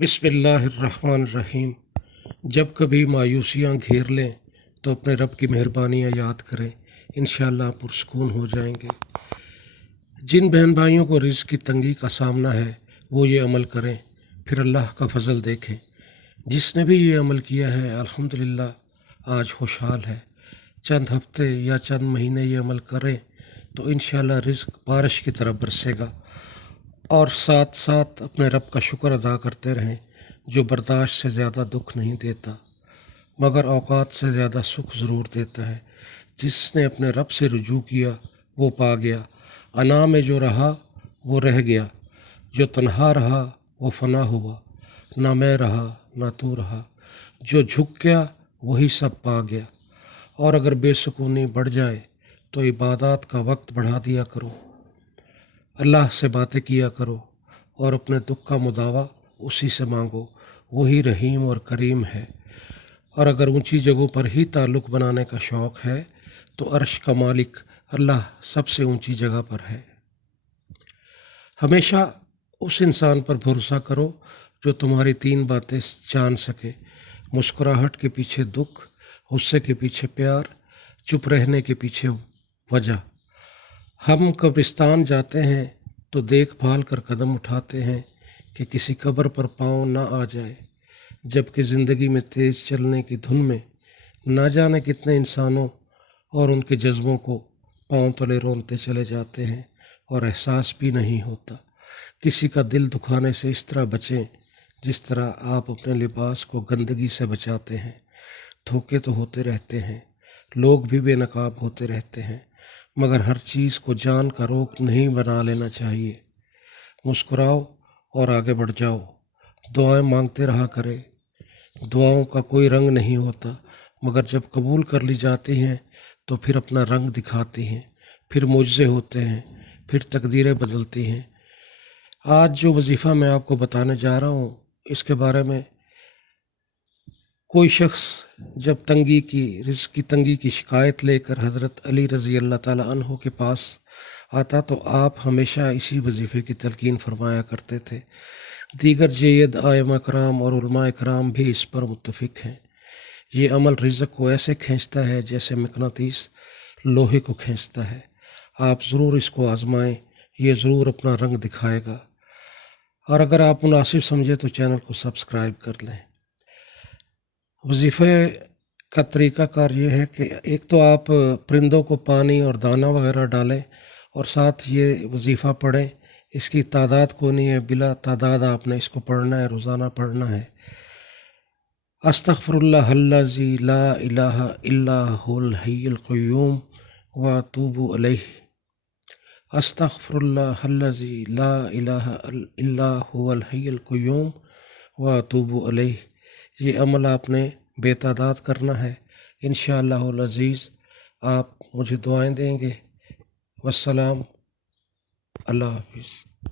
बिस्मिल्लाहिर्रहमानिर्रहीम। जब कभी मायूसियाँ घेर लें तो अपने रब की मेहरबानियाँ याद करें, इंशाअल्लाह पुरसकून हो जाएंगे। जिन बहन भाइयों को रिज़्क़ की तंगी का सामना है वो ये अमल करें, फिर अल्लाह का फ़ज़ल देखें। जिसने भी ये अमल किया है अल्हम्दुलिल्लाह आज खुशहाल है। चंद हफ्ते या चंद महीने ये अमल करें तो इंशाअल्लाह रिज़्क़ बारिश की तरह बरसेगा। और साथ साथ अपने रब का शुक्र अदा करते रहें जो बर्दाश्त से ज़्यादा दुख नहीं देता मगर औकात से ज़्यादा सुख ज़रूर देता है। जिसने अपने रब से रुजू किया वो पा गया। अना में जो रहा वो रह गया, जो तन्हा रहा वो फना हुआ। ना मैं रहा ना तू रहा, जो झुक गया वही सब पा गया। और अगर बेसुकूनी बढ़ जाए तो इबादत का वक्त बढ़ा दिया करो, अल्लाह से बातें किया करो और अपने दुख का मुदावा उसी से मांगो। वही रहीम और करीम है। और अगर ऊंची जगहों पर ही ताल्लुक़ बनाने का शौक़ है तो अर्श का मालिक अल्लाह सबसे ऊंची जगह पर है। हमेशा उस इंसान पर भरोसा करो जो तुम्हारी तीन बातें जान सके: मुस्कुराहट के पीछे दुख, गुस्से के पीछे प्यार, चुप रहने के पीछे वजह। हम कब्रिस्तान जाते हैं तो देखभाल कर कदम उठाते हैं कि किसी कब्र पर पाँव ना आ जाए, जबकि ज़िंदगी में तेज़ चलने की धुन में ना जाने कितने इंसानों और उनके जज्बों को पाँव तले रोनते चले जाते हैं और एहसास भी नहीं होता। किसी का दिल दुखाने से इस तरह बचें जिस तरह आप अपने लिबास को गंदगी से बचाते हैं। धोखे तो होते रहते हैं, लोग भी बेनकाब होते रहते हैं, मगर हर चीज़ को जान का रोग नहीं बना लेना चाहिए। मुस्कुराओ और आगे बढ़ जाओ। दुआएं मांगते रहा करें। दुआओं का कोई रंग नहीं होता, मगर जब कबूल कर ली जाती हैं तो फिर अपना रंग दिखाती हैं, फिर मुआज़े होते हैं, फिर तकदीरें बदलती हैं। आज जो वजीफ़ा मैं आपको बताने जा रहा हूँ इसके बारे में, कोई शख्स जब रिज़्क़ की तंगी की शिकायत लेकर हज़रत अली रज़ी अल्लाह ताला अन्हो के पास आता तो आप हमेशा इसी वजीफ़े की तलकीन फरमाया करते थे। दीगर जय्यद आइम्मा कराम और उलमा कराम भी इस पर मुत्तफ़िक हैं। ये अमल रिज़्क़ को ऐसे खींचता है जैसे मकनातीस लोहे को खींचता है। आप ज़रूर इसको आज़माएं, ये ज़रूर अपना रंग दिखाएगा। और अगर आप मुनासिब समझे तो चैनल को सब्सक्राइब कर लें। वजीफ़े का तरीक़ाकार ये है कि एक तो आप परिंदों को पानी और दाना वगैरह डालें और साथ ये वजीफ़ा पढ़ें। इसकी तादाद को नहीं है, बिला तादाद आपने इसको पढ़ना है, रोज़ाना पढ़ना है। अस्तग़फ़िरुल्लाहल्लज़ी ला इलाहा इल्ला हुवल हय्युल क़य्यूम व अतूबु अलैहि। अस्तग़फ़िरुल्लाहल्लज़ी ला इलाहा इल्ला हुवल हय्युल क़य्यूम व अतूबु अलैहि। ये अमल आपने बेतादाद करना है। इंशाअल्लाहुल अज़ीज़ आप मुझे दुआएं देंगे। वस्सलाम, अल्लाह हाफ़िज़।